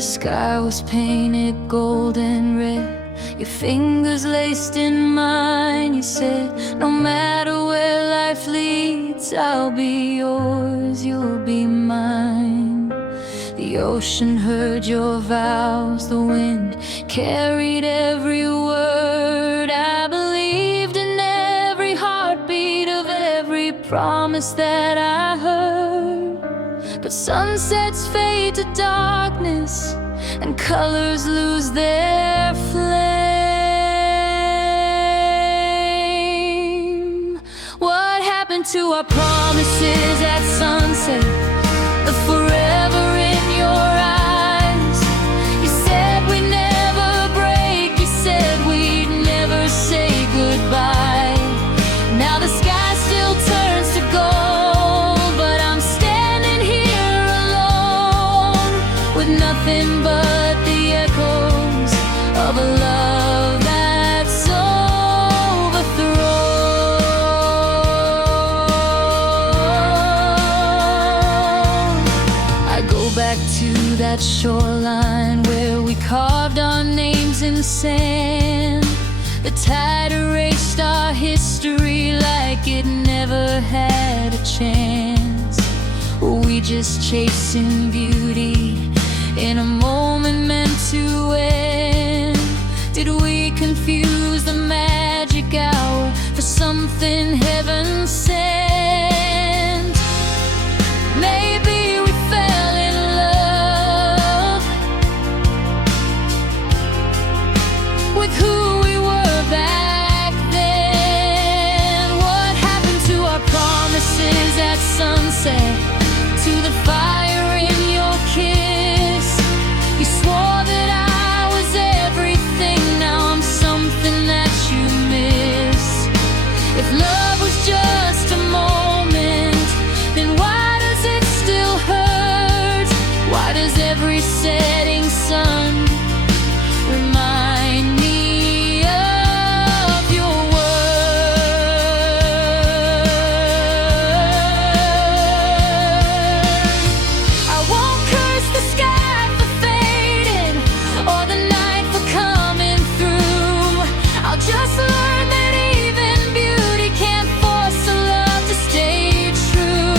The sky was painted gold and red, your fingers laced in mine. You said, no matter where life leads, I'll be yours, you'll be mine. The ocean heard your vows, the wind carried every word. I believed in every heartbeat of every promise that I heard. But sunsets fade to darkness and colors lose their flame. What happened to our promises at sunset? The forever in your eyes. You said we'd never break, you said we'd never say goodbye. Now the sky still turns to gold, but I'm standing here alone with nothing but the echoes of a love that's overthrown. I go back to that shoreline where we carved our names in sand. The tide erased our history like it never had a chance. We just chasing beauty in a moment meant to end. Did we confuse the magic hour for something heaven sent? Maybe we fell in love with who we were back then. What happened to our promises at sunset? To the fire in your kiss. You swore that I was everything, now I'm something that you miss. If love was just a moment, then why does it still hurt? Why does every setting sun remind me of your words? I won't curse the sky for fading or the night for coming through. I'll just learn that even beauty can't force a love to stay true.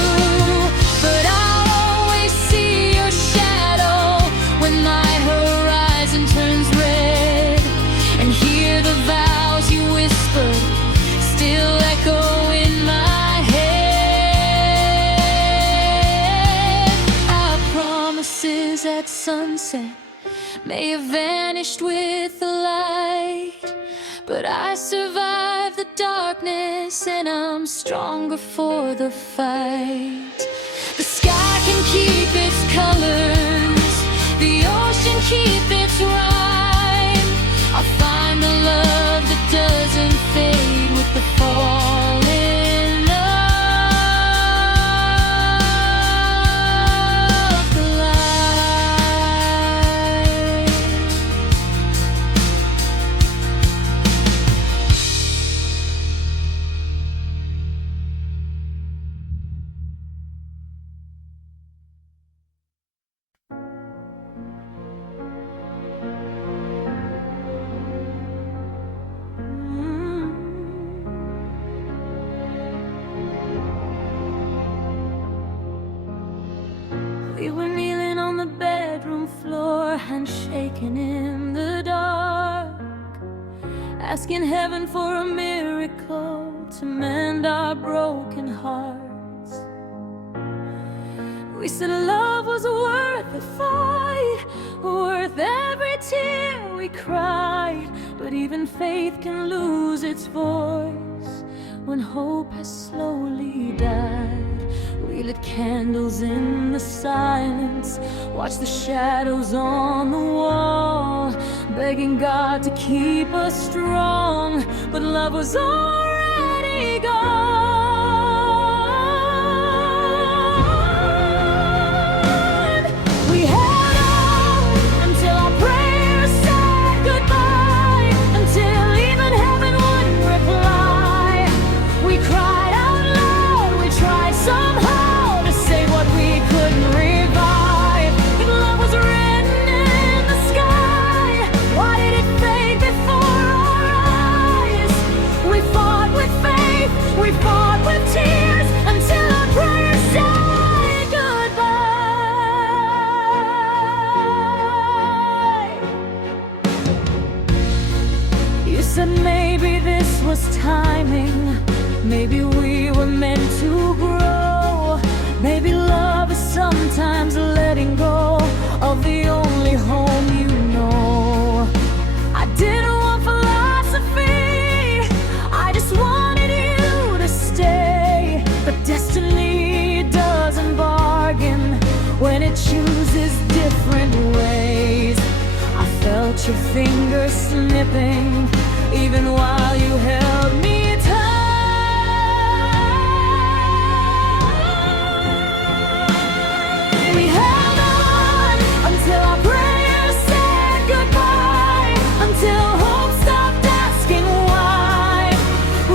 But I'll always see your shadow when my horizon turns red, and hear the vows you whispered still echo in my head. Our promises at sunset may have vanished with the light, but I survived the darkness and I'm stronger for the fight. The sky can keep its colors, the ocean keep its rhyme. I'll find the love that doesn't fade with the falling of the light. We were kneeling on the bedroom floor, handshaking in the dark, asking heaven for a miracle to mend our broken hearts. We said love was worth the fight, worth every tear we cried. But even faith can lose its voice when hope has slowly died. We lit candles in the silence, watched the shadows on the wall, begging God to keep us strong, but love was already gone. We held on until our prayers said goodbye, until even heaven wouldn't reply. We cried out loud, we tried somehow to say what we couldn't revive. But love was written in said maybe this was timing, maybe we were meant to grow. Maybe love is sometimes letting go of the only home you know. I didn't want philosophy, I just wanted you to stay. But destiny doesn't bargain when it chooses different ways. I felt your fingers slipping even while you held me tight. We held on until our prayers said goodbye, until hope stopped asking why.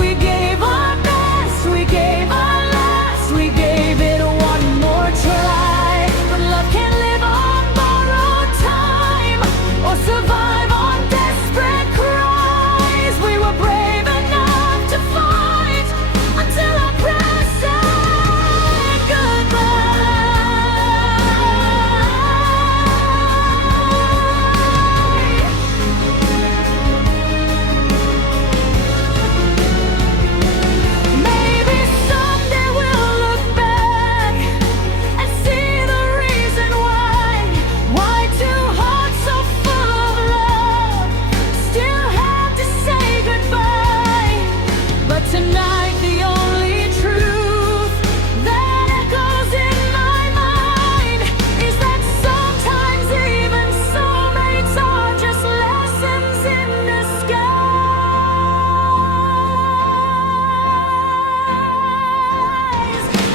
We gave our best, we gave our last, we gave it one more try. But love can't live on borrowed time or survive on desperate cries. We were brave enough to fight until our prayers said goodbye. Maybe someday we'll look back and see the reason why two hearts so full of love still have to say goodbye. But tonight the only truth that echoes in my mind is that sometimes even soulmates are just lessons in disguise.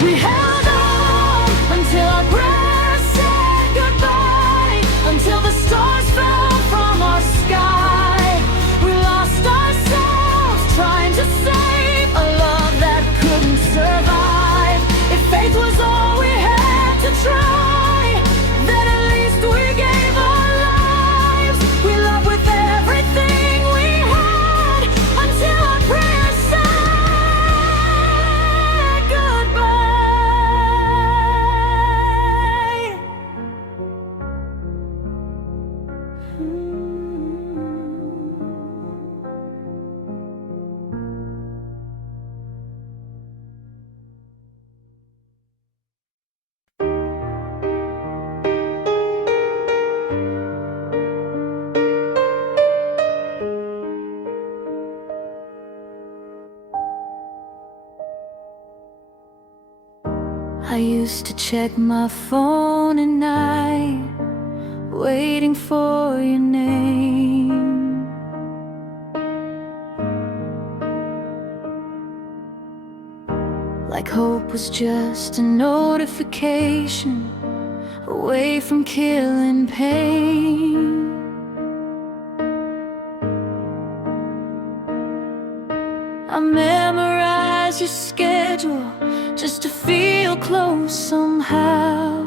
We held on until our prayers said goodbye, until the stars fell from our sky. We lost ourselves trying to save a love that couldn't survive. If faith was all we had to try, then at least we gave our lives. We loved with everything we had until our prayers said goodbye. I used to check my phone at night, waiting for your name. Like hope was just a notification away from killing pain. I memorize your schedule just to feel close somehow.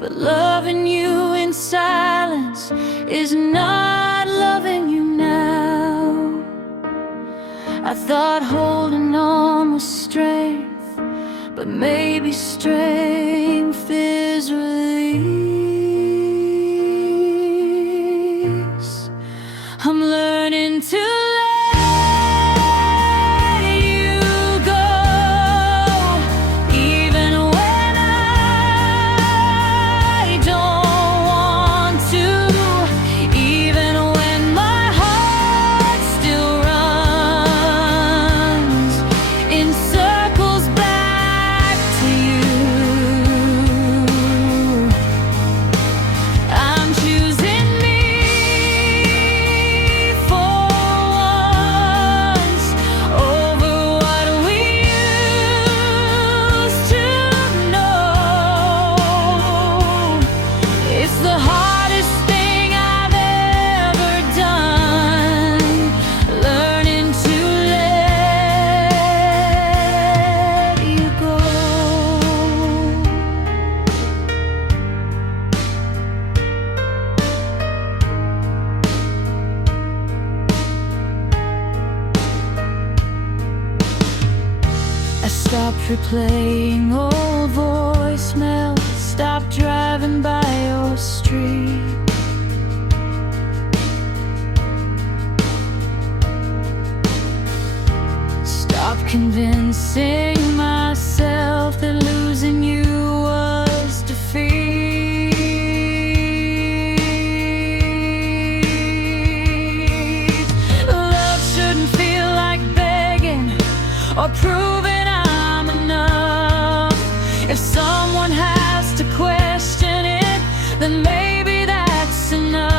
But loving you in silence is not loving you now. I thought holding on was strength, but maybe strength is release. I'm learning to let you go, even when I don't want to, even when my heart still runs in circles back to you. I'm choosing me for once over what we used to know. It's the hardest thing I've ever done, learning to let you go. I stopped replaying old voicemails, stopped driving by your street. convincing myself that losing you was defeat. Love shouldn't feel like begging or proving I'm enough. If someone has to question it, then maybe that's enough.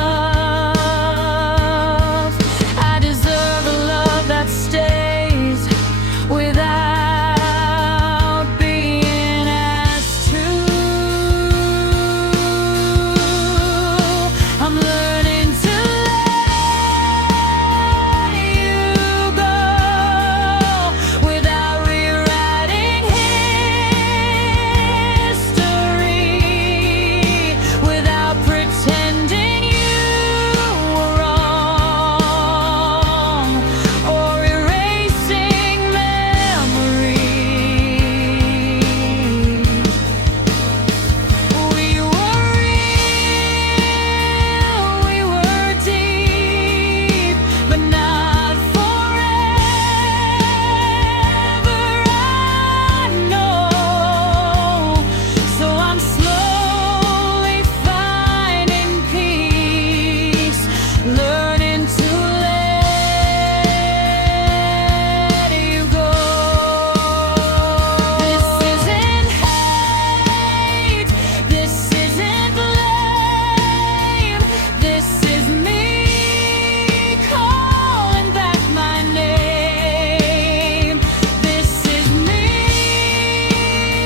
I deserve a love that stays without being asked to. I'm learning to let you go without rewriting history, without pretending you were wrong or erasing memories. We were real, we were deep, but not forever, I know. So I'm slowly finding peace, learning to let you go. This isn't hate, this isn't blame, this is me calling back my name. This is me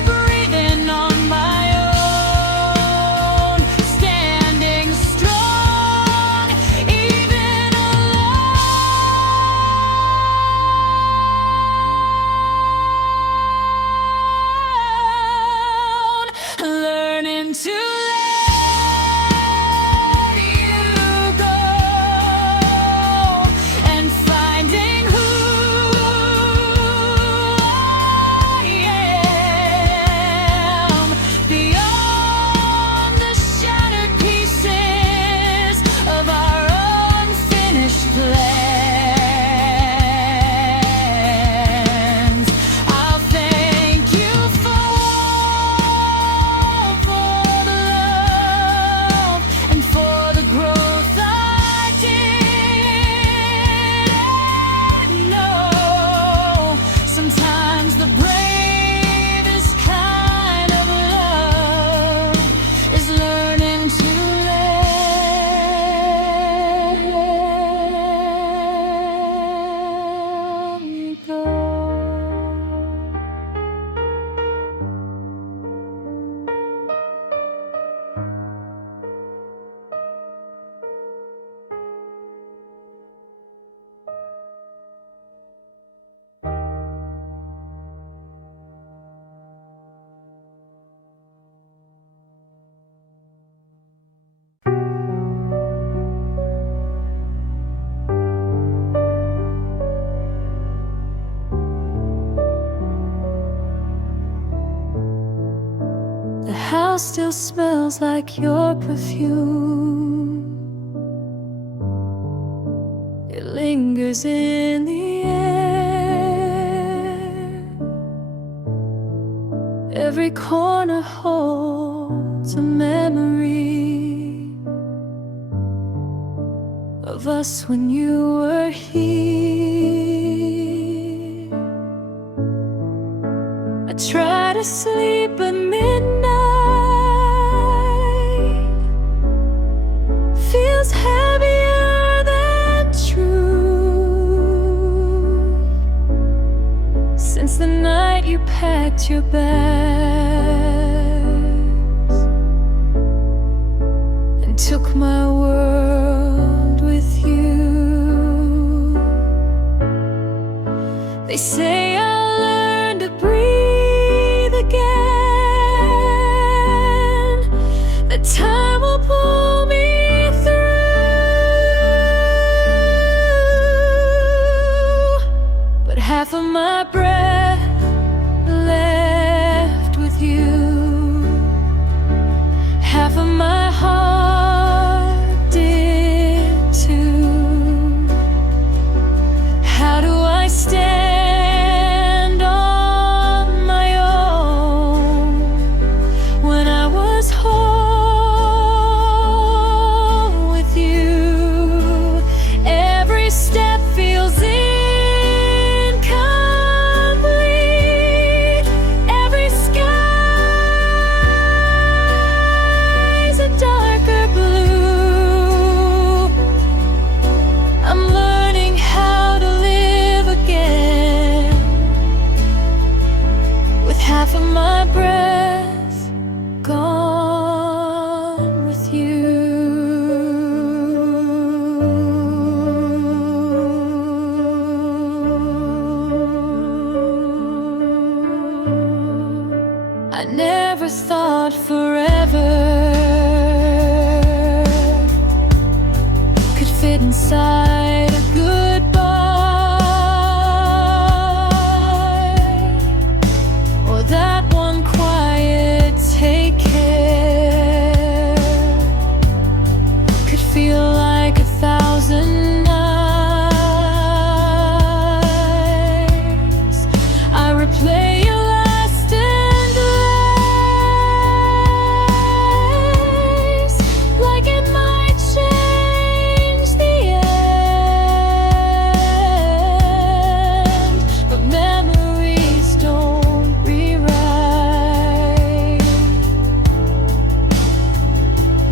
breathing on my own, standing strong, even alone. Learning to let you go and finding who I am beyond the shattered pieces of our unfinished plans. I'll thank you for the love and for the growth I didn't know. Sometimes the bravest kind of love is learning to let you go. The house still smells like your perfume. It lingers in the air. Every corner holds a memory of us when you were here. I try to sleep at midnight, feels heavier than truth. Since the night you packed your bags and took my world with you. They say I'll learn to breathe again, that time will pull me through. But half of my breath left with you, half of my heart did too. How do I stand never thought forever could fit inside a goodbye, or that one quiet take care could feel like 1,000 nights. I replay your last endless, like it might change the end, but memories don't rewrite,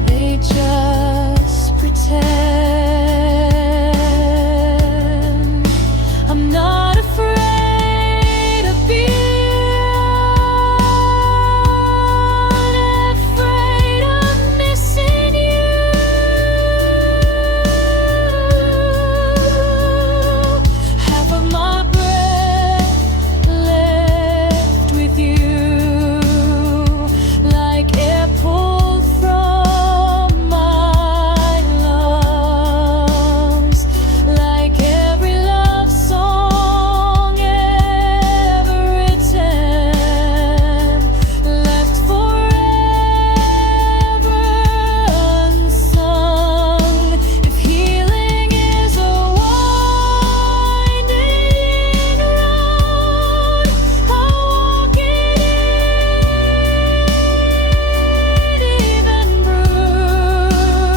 they just pretend. I'm not afraid of being afraid of missing you. Half of my breath left with you, like air pulled from my lungs, like every love song ever written, left forever unsung. If healing is a winding road, I'll walk it even bruised.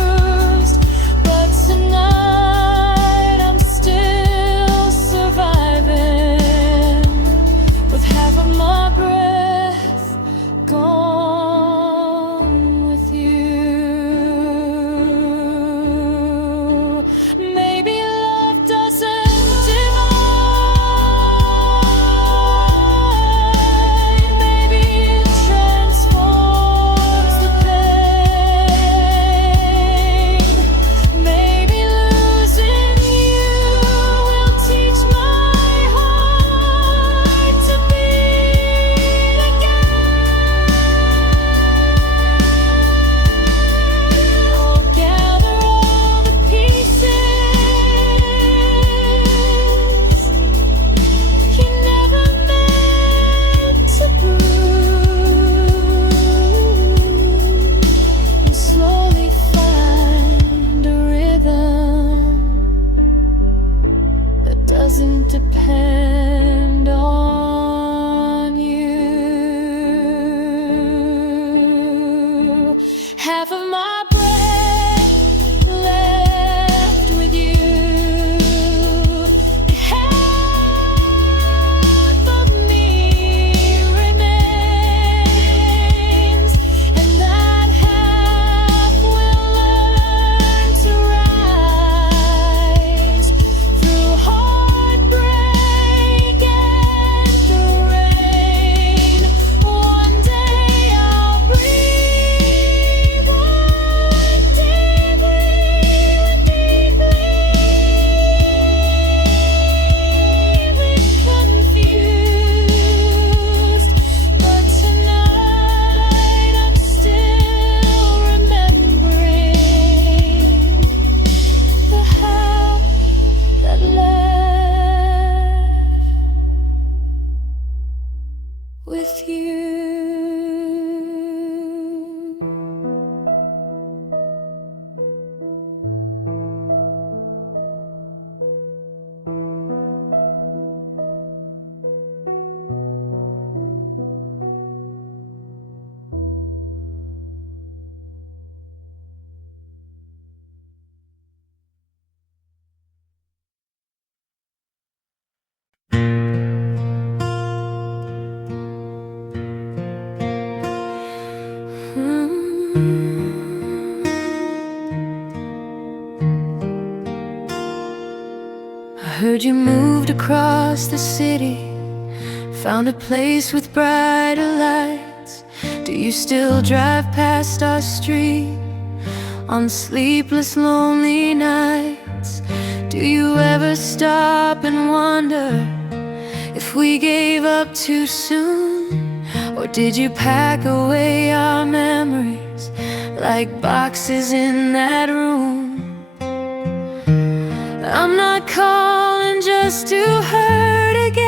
But tonight I'm still surviving, with half of my breath gone with you. Maybe love doesn't divide, maybe it transforms the pain. Maybe losing you will teach my heart to beat again. I'll gather all the pieces you never meant to bruise, and slowly find a rhythm that doesn't depend on you. Half of my breath left with you, half of me remains, and that half will learn to rise through heartbreak and the rain. One day I'll breathe one deeply and deeply confused. But tonight I'm still remembering the half that left with you. I heard you moved across the city, found a place with brighter lights. Do you still drive past our street on sleepless, lonely nights? Do you ever stop and wonder if we gave up too soon? Or did you pack away our memories like boxes in that room? I'm not calling just to hurt again.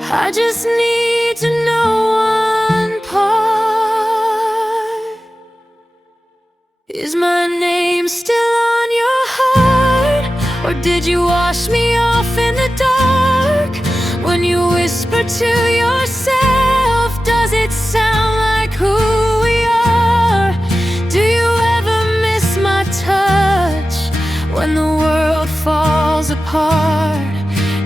I just need to know one part. Is my name still on your heart? Or did you wash me off in the dark? When you whisper to yourself, does it sound like who we are? Do you ever miss my touch when the world falls apart?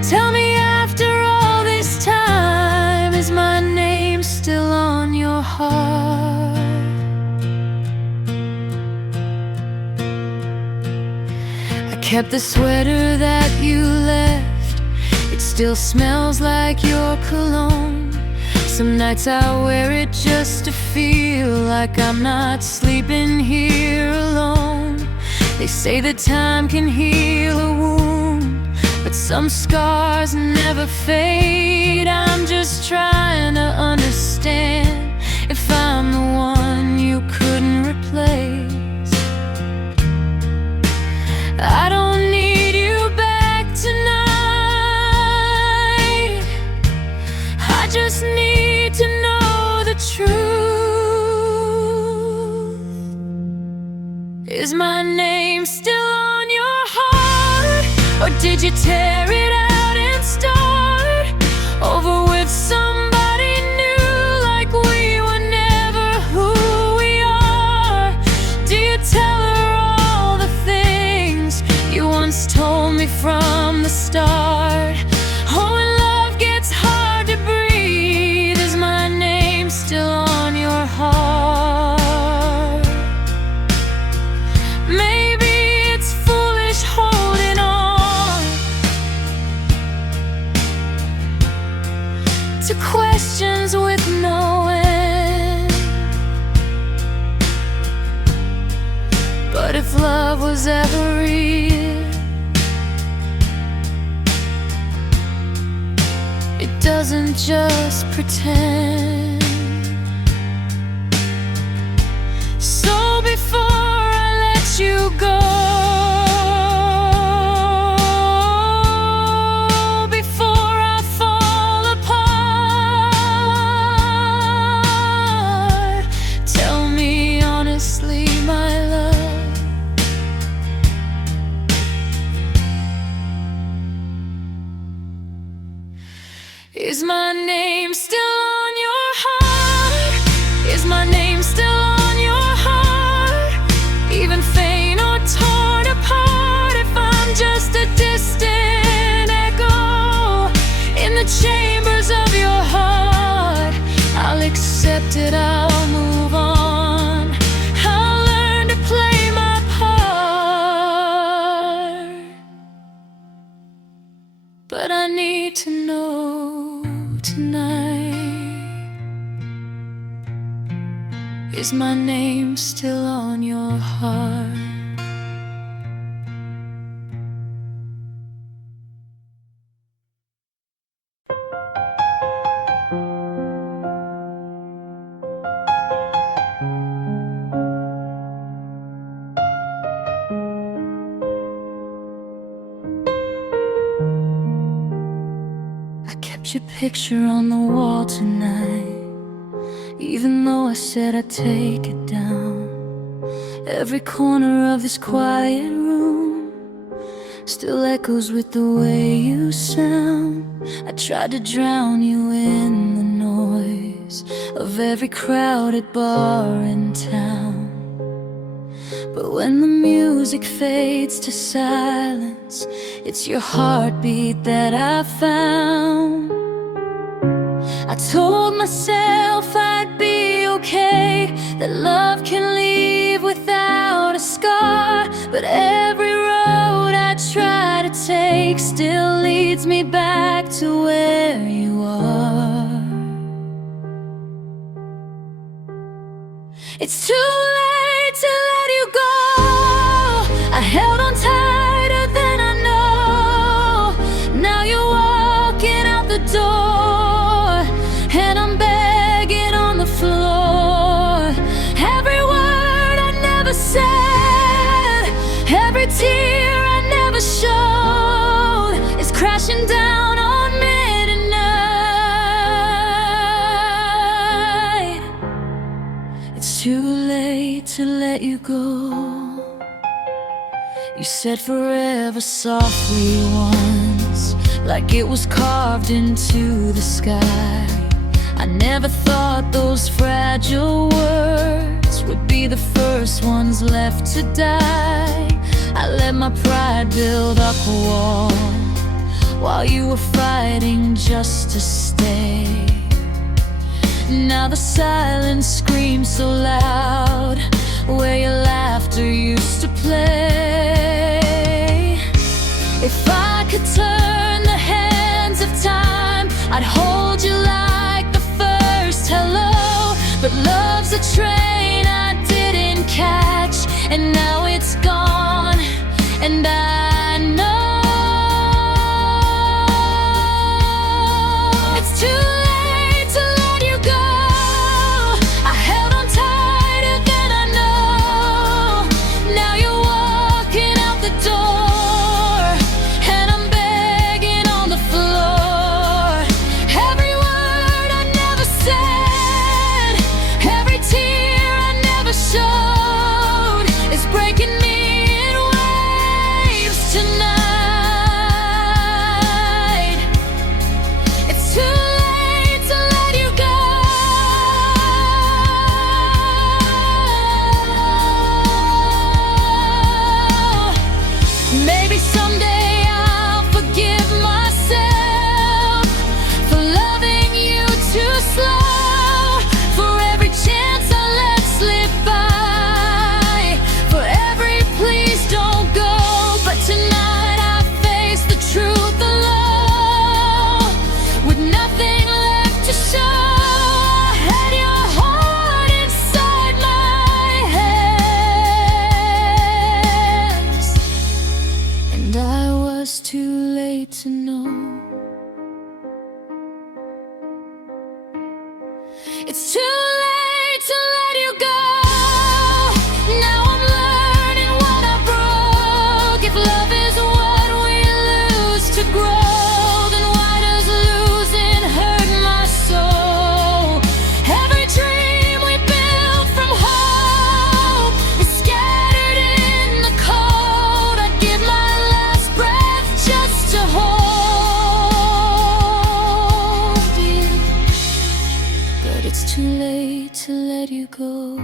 Tell me, after all this time, is my name still on your heart? I kept the sweater that you left. It still smells like your cologne. Some nights I wear it just to feel like I'm not sleeping here alone. They say that time can heal a wound, but some scars never fade. I'm just trying to understand if I'm the one you couldn't replace. I don't need you back tonight. I just need to know the truth. Is my name still on your heart? Or did you tear it out and start over with somebody new, like we were never who we are? Do you tell her all the things you once told me from the start? Oh, when love gets hard to breathe, is my name still on your heart? Maybe it's foolish holding on to questions with no end. But if love was ever real, it doesn't just pretend. So before I let you go, before I fall apart, tell me honestly, my love, is my name still on your heart? Is my name still on your heart? Even faint or torn apart, if I'm just a distant echo in the chambers of your heart, I'll accept it, I'll move on. I'll learn to play my part. But I need to know tonight, is my name still on your heart? I kept your picture on the wall tonight, even though I said I'd take it down. Every corner of this quiet room still echoes with the way you sound. I tried to drown you in the noise of every crowded bar in town. But when the music fades to silence, it's your heartbeat that I found. I told myself I'd be okay, that love can leave without a scar. But every road I try to take still leads me back to where you are. It's too late to let you go. I held on tighter than I know. Now you're walking out the door. to let you go. You said forever softly once, like it was carved into the sky. I never thought those fragile words would be the first ones left to die. I let my pride build up a wall while you were fighting just to stay. Now the silence screams so loud where your laughter used to play. If I could turn the hands of time, I'd hold you like the first hello. But love's a train I didn't catch, and now it's gone, and I know it's too late to let you go. I held on tighter than I know. Now you're walking out the door, and I'm begging on the floor. Every word I never said, every tear I never showed is breaking me in waves tonight. It's too late to let you go. Maybe someday I'll forgive myself for loving you too slow, for every chance I let slip by, for every please don't go. But tonight I face the truth alone, with nothing left to show. I had your heart inside my hands, and I was too late to know. It's too late to let you go. Now I'm learning what I broke. If love is what we lose to grow, then why does losing hurt my soul? Every dream we built from hope is scattered in the cold. I'd give my last breath just to hold you, but it's too late to let you go.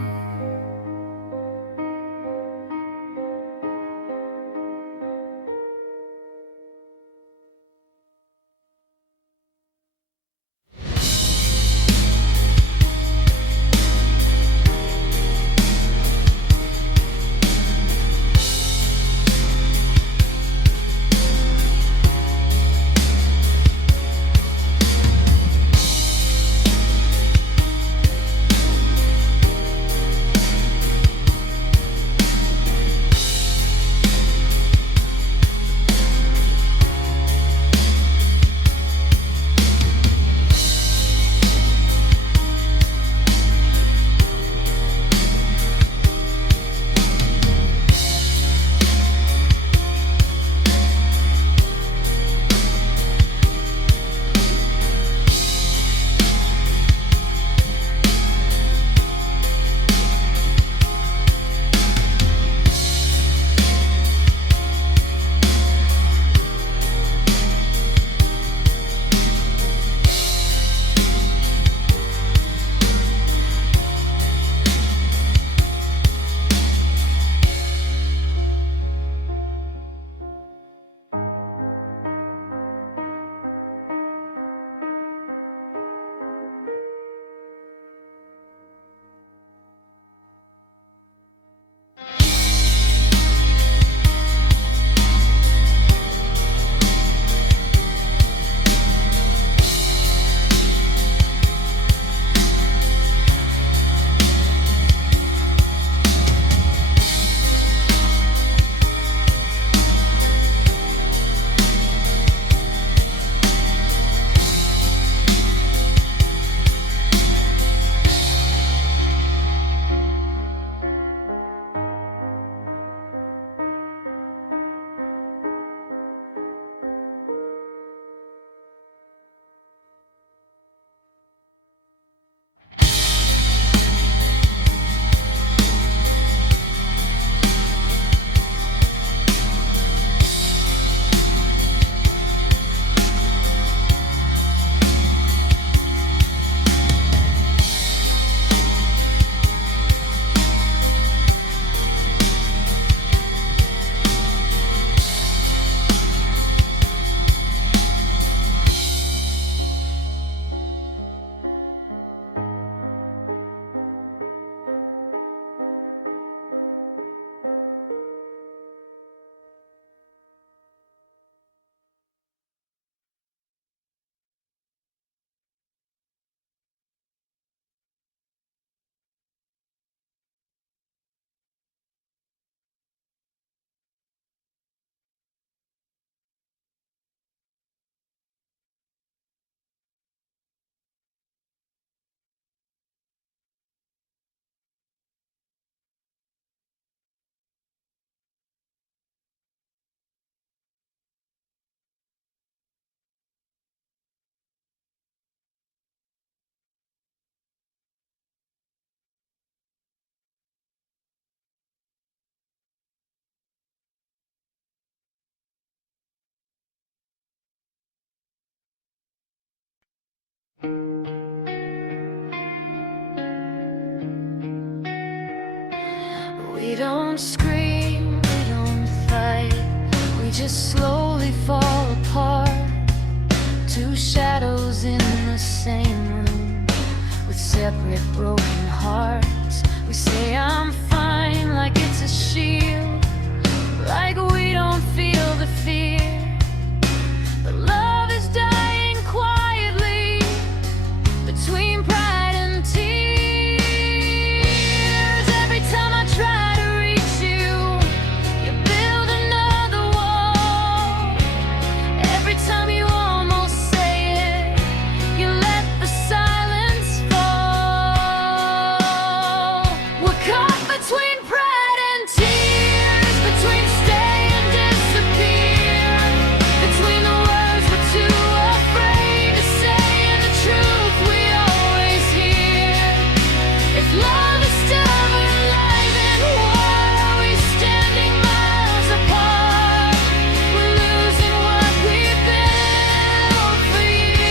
don't scream, we don't fight, we just slowly fall apart. Two shadows in the same room with separate broken hearts. We say I'm fine like it's a shield, like we don't feel the fear. But love is dying quietly between pride and tears. Every time I try to reach you, you build another wall. Every time you almost say it, you let the silence fall. We're caught between pride and tears, between stay and disappear, between the words we're too afraid to say and the truth we always hear. If love is stubborn, alive and why are we standing miles apart? We're losing what we've built for years,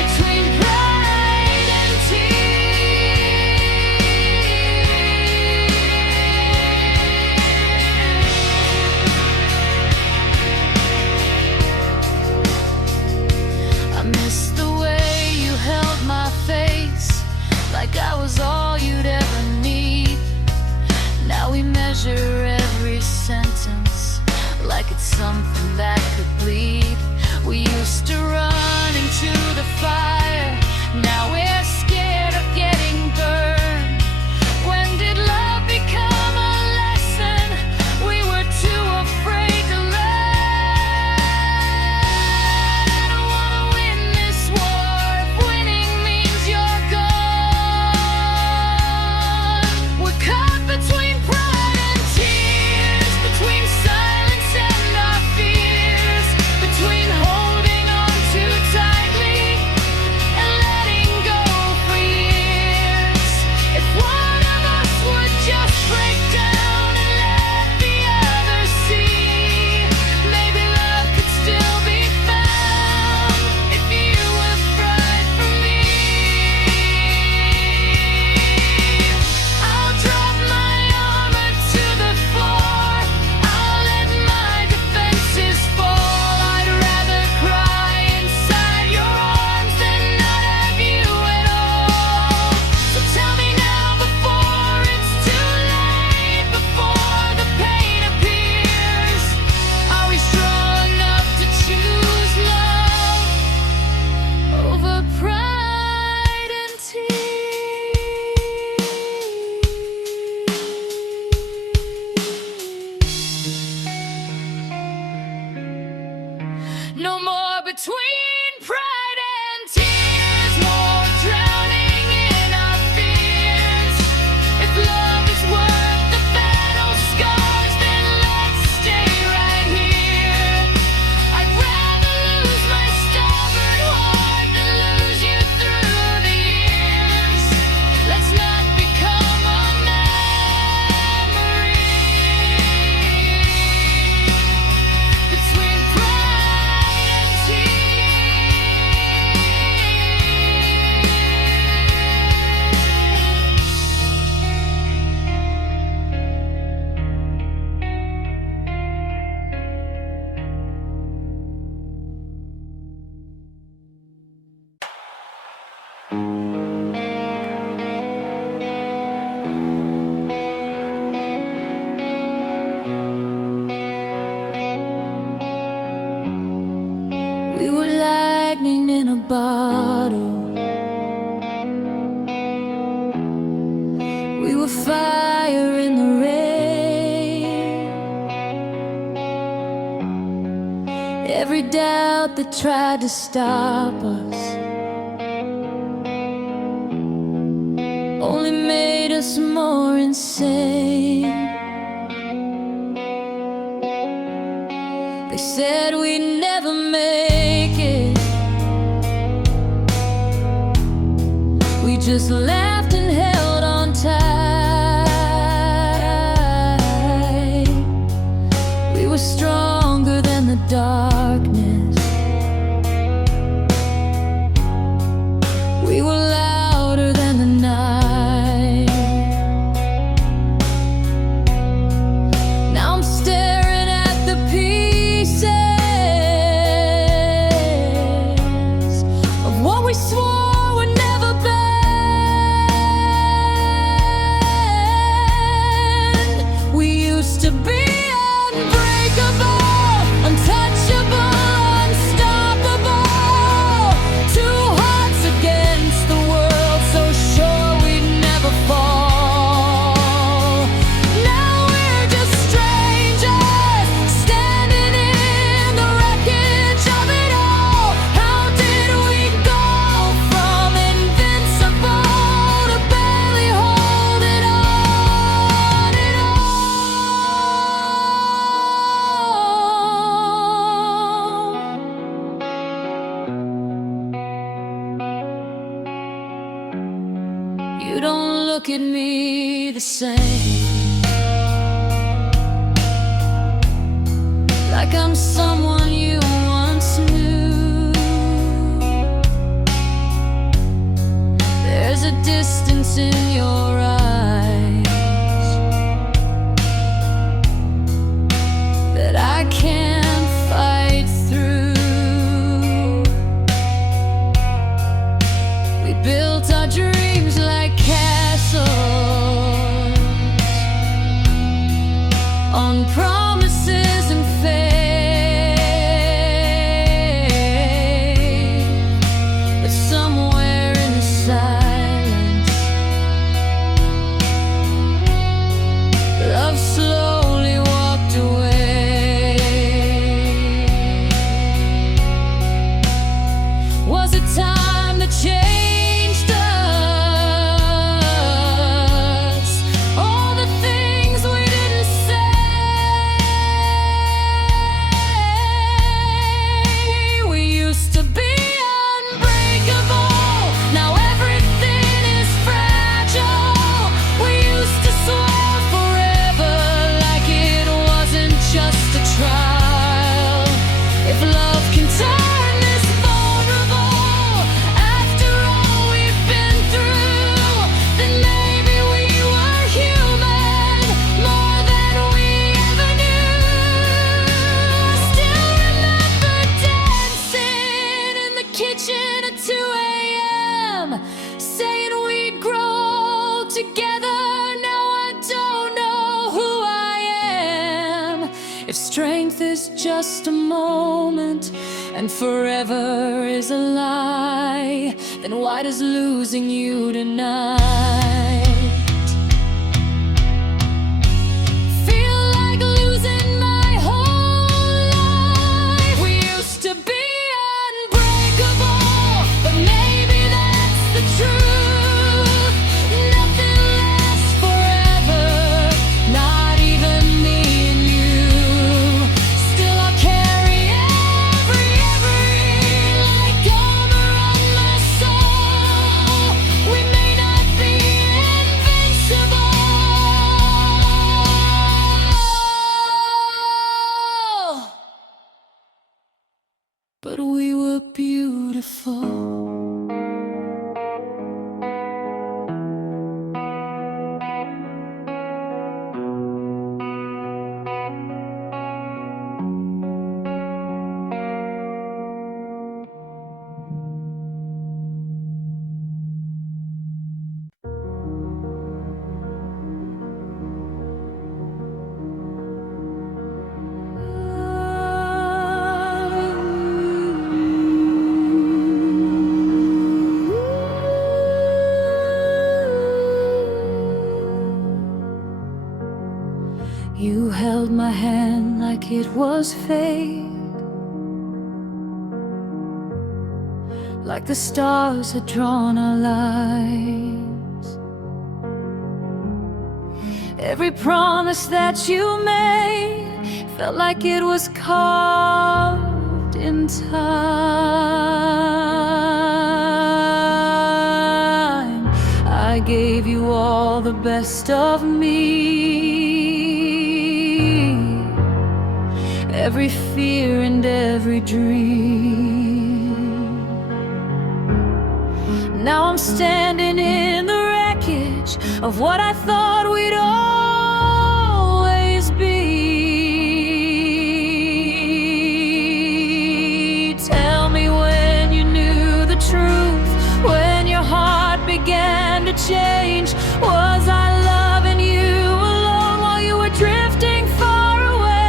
between pride and I miss the way you held my face, like I was all you'd ever need. Now we measure every sentence like it's something that could bleed. We used to run into the fire, now we're scared of getting burned. When did love become a lesson we were too afraid to learn? I don't wanna win this war if winning means you're gone. We're caught between pride and tears, between silence and our fears, between holding on too tightly and letting go for years. If one of us would just break down and let the other see, maybe love could still be found if you would fight for me. I'll drop my armor to the floor, I'll let my defenses fall. I'd rather cry inside your arms than not have you at all. So tell me now before it's too late, before the pain appears, are we strong enough to choose love over pride and tears? No more between pride and tears, more drowning in our fears. If love is worth the battle scars, then let's stay right here. I'd rather lose my stubborn heart than lose you through the years. Let's not become a memory between pride and we were lightning in a bottle, we were fire in the rain. Every doubt that tried to stop us only made us more insane. They said we'd never make it, we just laughed and held on tight. We were stronger than the darkness, we were louder than the night. look at me the same, like I'm someone you once knew. There's a distance in your eyes that I can't fight through. We built our dreams like castles on promises and faith, but somewhere in the silence, love slowly walked away. Was it time to changed us? All the things we didn't say. We used to be unbreakable, now everything is fragile. We used to swear forever like it wasn't just a trial. If love can turn this vulnerable, after all we've been through, then maybe we were human, more than we ever knew. I still remember dancing in the kitchen at 2 a.m., saying we'd grow together. Now I don't know who I am. If strength is just a moment and forever is a lie, then why does losing you tonight feel like losing my whole life? We used to be unbreakable, but maybe that's the truth. Nothing lasts forever, not even me and you. Still I'll carry every like armor on my soul. We may not be invincible, but we were beautiful. You held my hand like it was fate, like the stars had drawn our lives. Every promise that you made felt like it was carved in time. I gave you all the best of me, every fear and every dream. Now I'm standing in the wreckage of what I thought we'd always be. Tell me when you knew the truth, when your heart began to change. Was I loving you alone while you were drifting far away?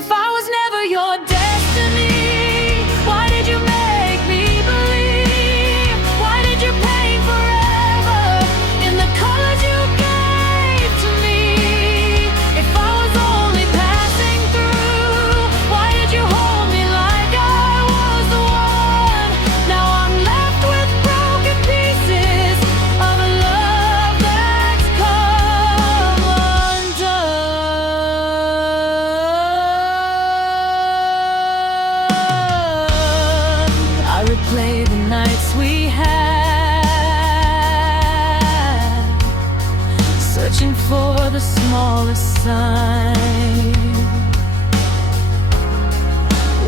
If I was never your destiny, why did you make me believe? Why did you paint forever the smallest sign.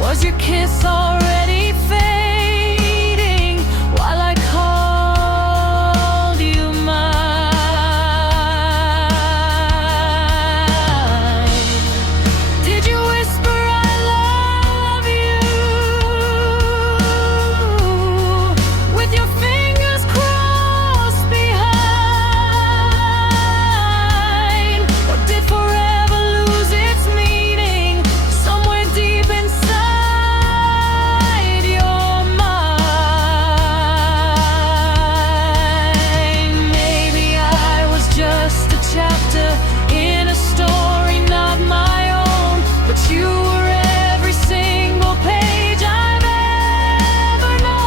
Was your kiss already fading while I called you mine? Did you whisper I love you with your fingers crossed behind? Or did forever lose its meaning somewhere deep inside your mind? Maybe I was just a chapter in a story not my own, but you were every single page I've ever known.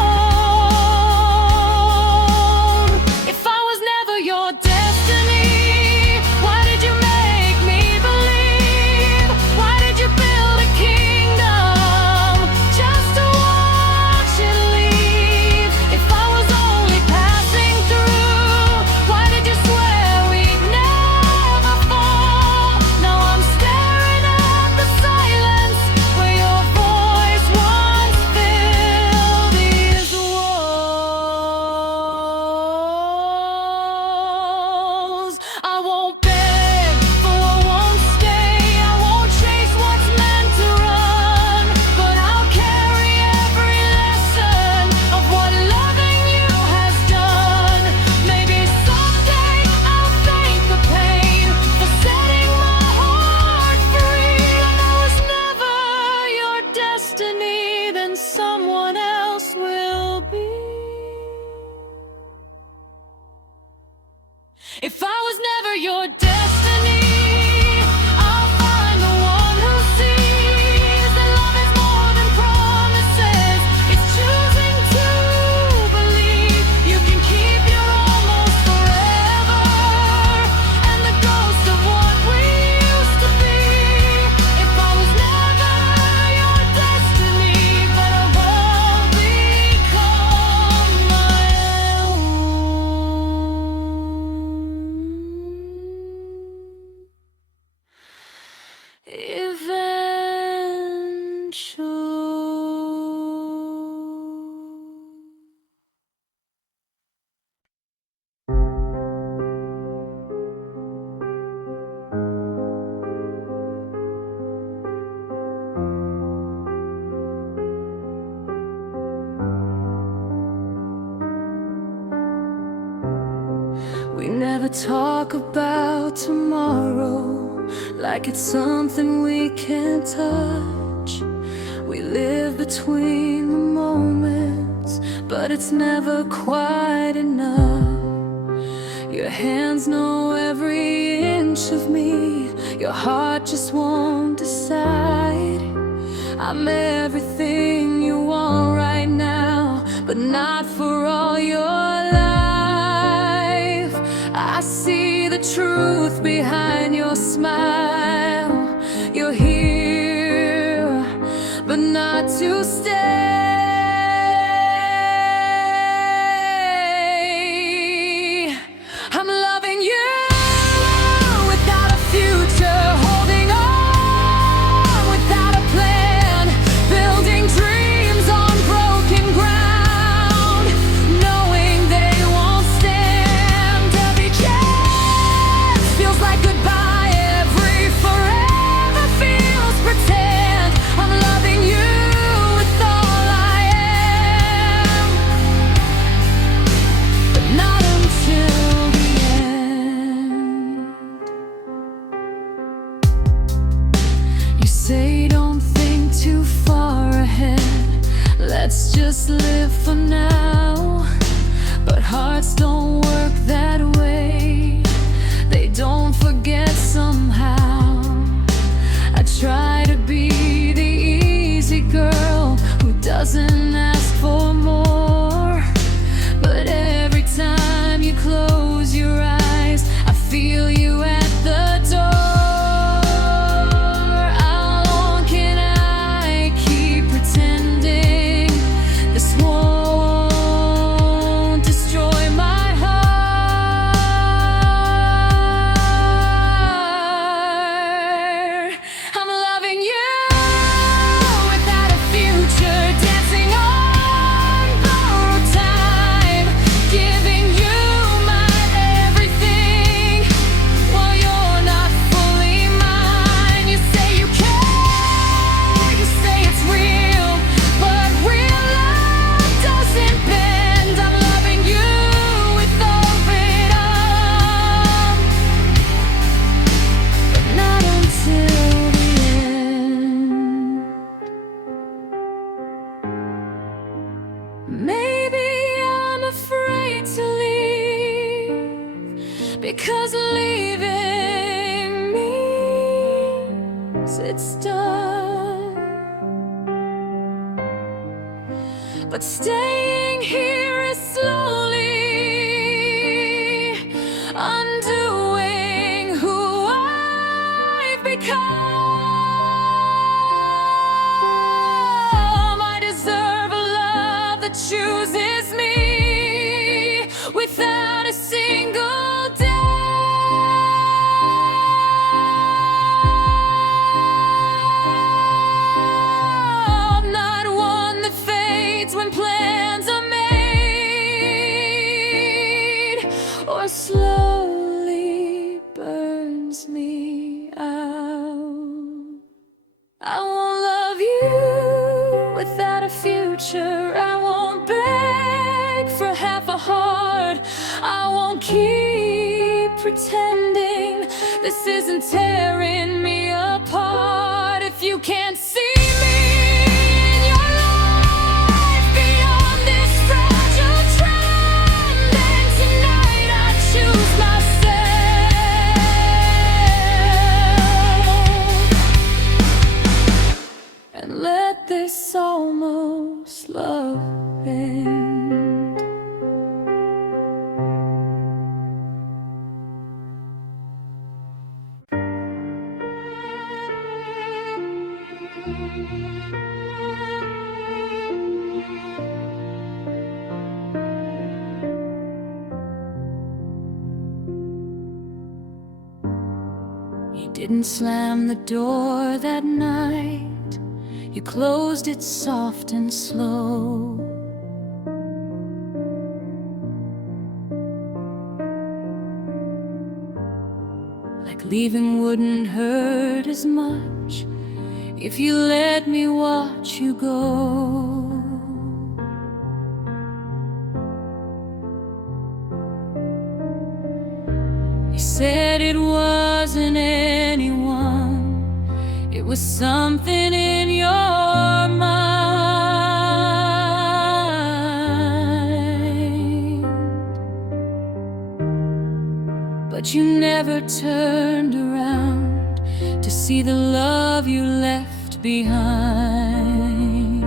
If I was never your destiny, why did you make me believe? Why did you build a kingdom just to watch it leave? If I was only passing through, why did you swear we'd never fall? Now I'm staring at the silence where your voice once filled these walls. I won't beg for what won't stay. I won't chase what's meant to run, but I'll carry every lesson of what loving you has done. Maybe someday I'll thank the pain for setting my heart free. And I was never your destiny, then someone else will be. If I was never your destiny, I'll find the one who sees that love is more than promises. It's choosing to believe you can keep your almost forever, and the ghost of what we used to be. If I was never your destiny, but I won't become my own. We never talk about tomorrow like it's something we can't touch. We live between the moments, but it's never quite enough. Your hands know every inch of me. Your heart just won't decide. I'm everything you want right now, but not for all your life. I see the truth behind your smile. You're here, but not to stay. I'm loving you without a future, holding on without a plan, building dreams on broken ground, knowing they won't stand. Every chance feels like goodbye, every forever feels pretend. I'm loving you with all I am, but not until the end. You say don't think too far ahead, let's just live for now. But hearts don't work that way, they don't forget somehow. I try to be the easy girl who doesn't ask for more, but every time you close your eyes, I feel you at the door. How long can I keep pretending this won't destroy my heart? 'cause leaving means it's done. But staying here is slowly undoing who I've become. I deserve a love that chooses me without a single doubt. Not one that fades when plans are made, or slowly burns me out. I won't love you without a future. I won't beg for half a heart. I won't keep pretending this isn't tearing me apart. If you can't see me in your life beyond this fragile trend, then tonight I choose myself and let this almost love end. You didn't slam the door that night, you closed it soft and slow. Like leaving wouldn't hurt as much if you let me watch you go. You said it wasn't anyone, it was something in your mind. But you never turned around to see the love you left behind.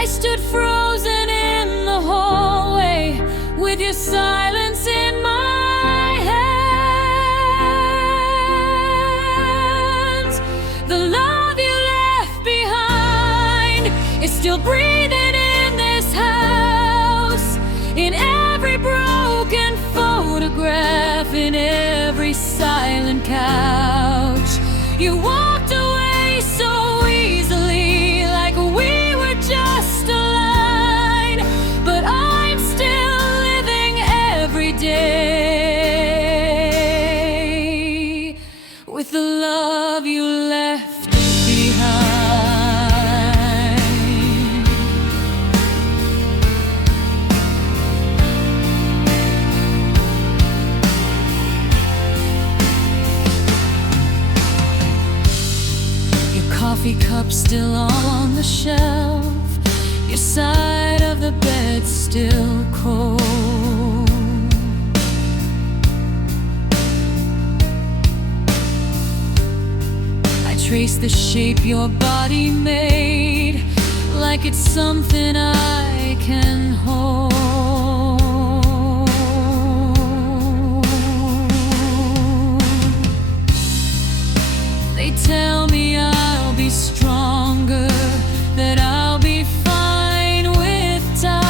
I stood frozen in the hallway with your silence in my hands. The love you left behind is still breathing in this house, in every broken photograph, in every silent couch. You walked away so easily, like we were just a line, but I'm still living every day with the love you left behind. Your coffee cup still on the shelf, your side of the bed still cold. I trace the shape your body made, like it's something I can hold. They tell me I'll be stronger, that I'll be fine with time.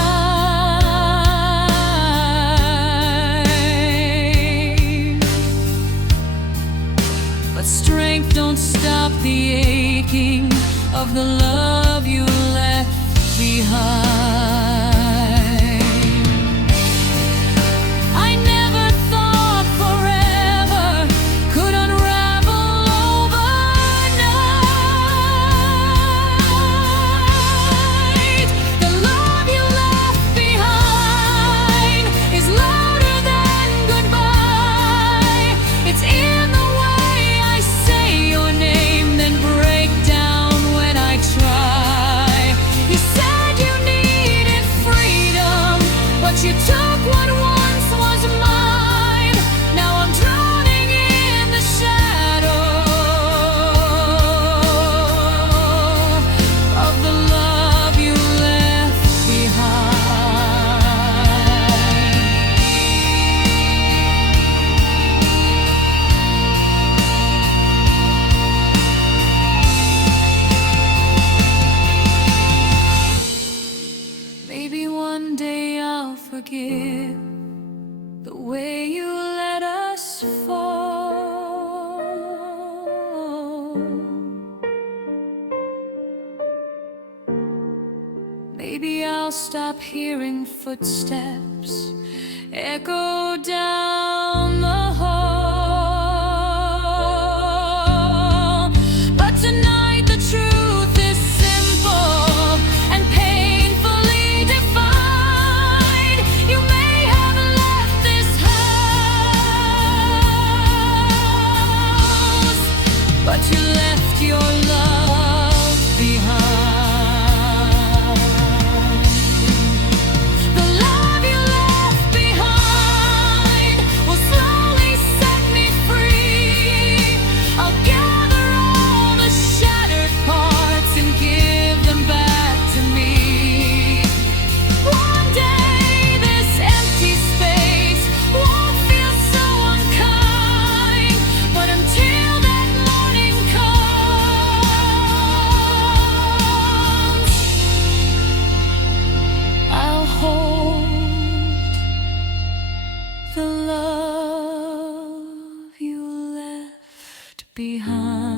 But strength don't stop the aching of the love you left behind. I never thought forever could unravel overnight. The love you left behind is louder than goodbye. It's in the way I say your name, then break down when I try. I'll stop hearing footsteps echo down the hall. But tonight the truth is simple and painfully defined. You may have left this house, but you left your love behind. The love you left behind.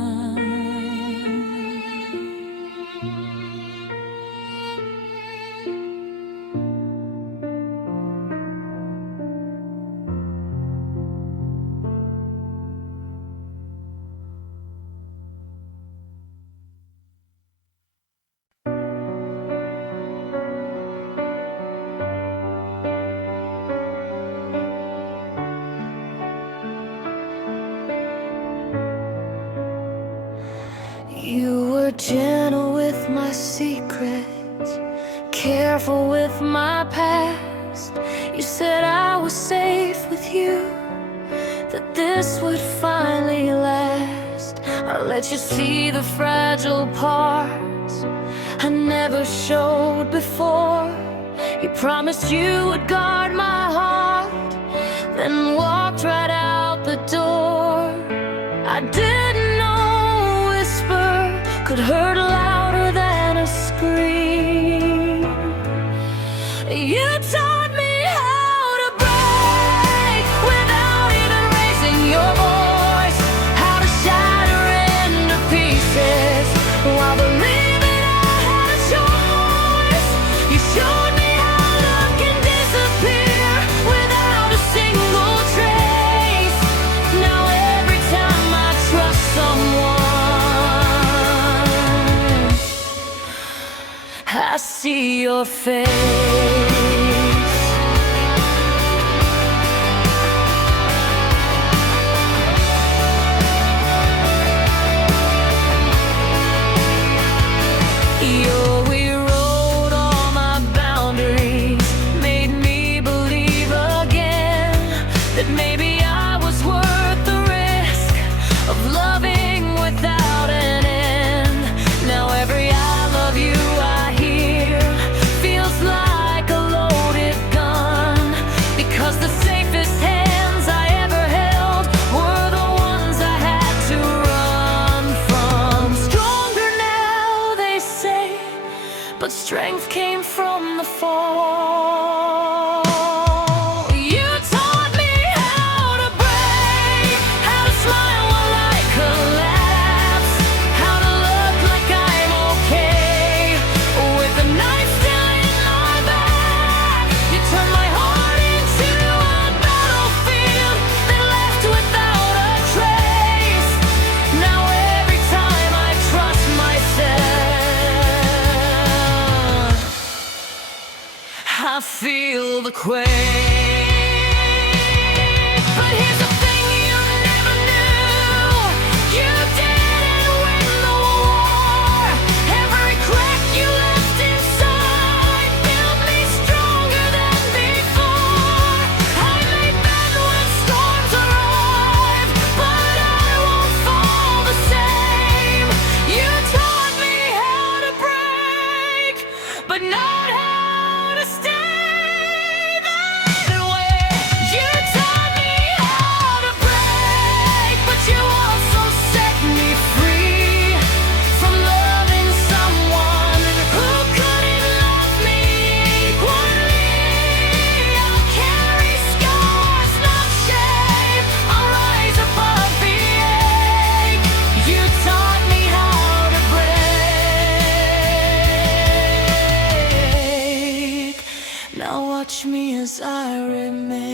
You were gentle with my secrets, careful with my past. You said I was safe with you, that this would finally last. I let you see the fragile parts I never showed before. You promised you would guard my heart, then walked right out the door. I didn't know could hurt louder than a scream. You taught me how to break without even raising your voice, how to shatter into pieces while believing I had a choice. You showed me how love can disappear without a single trace. Now every time I trust someone, I see your face. You rewrote all my boundaries, made me believe again that maybe I was worth the risk of loving without an end. Now every I love you I hear feels like a loaded gun, because the safest hands I ever held were the ones I had to run from. Stronger now, they say, but strength came from the fall. You taught me how to break, how to smile while I collapse, how to look like I'm okay with the knife still in my back. You turned my heart into a battlefield that left without a trace. Now every time I trust myself, I feel the quake. But here's the thing you never knew: you didn't win the war. Every crack you left inside built me stronger than before. I may bend when storms arrive, but I won't fall the same. You taught me how to break, but not how to stay the as I remain.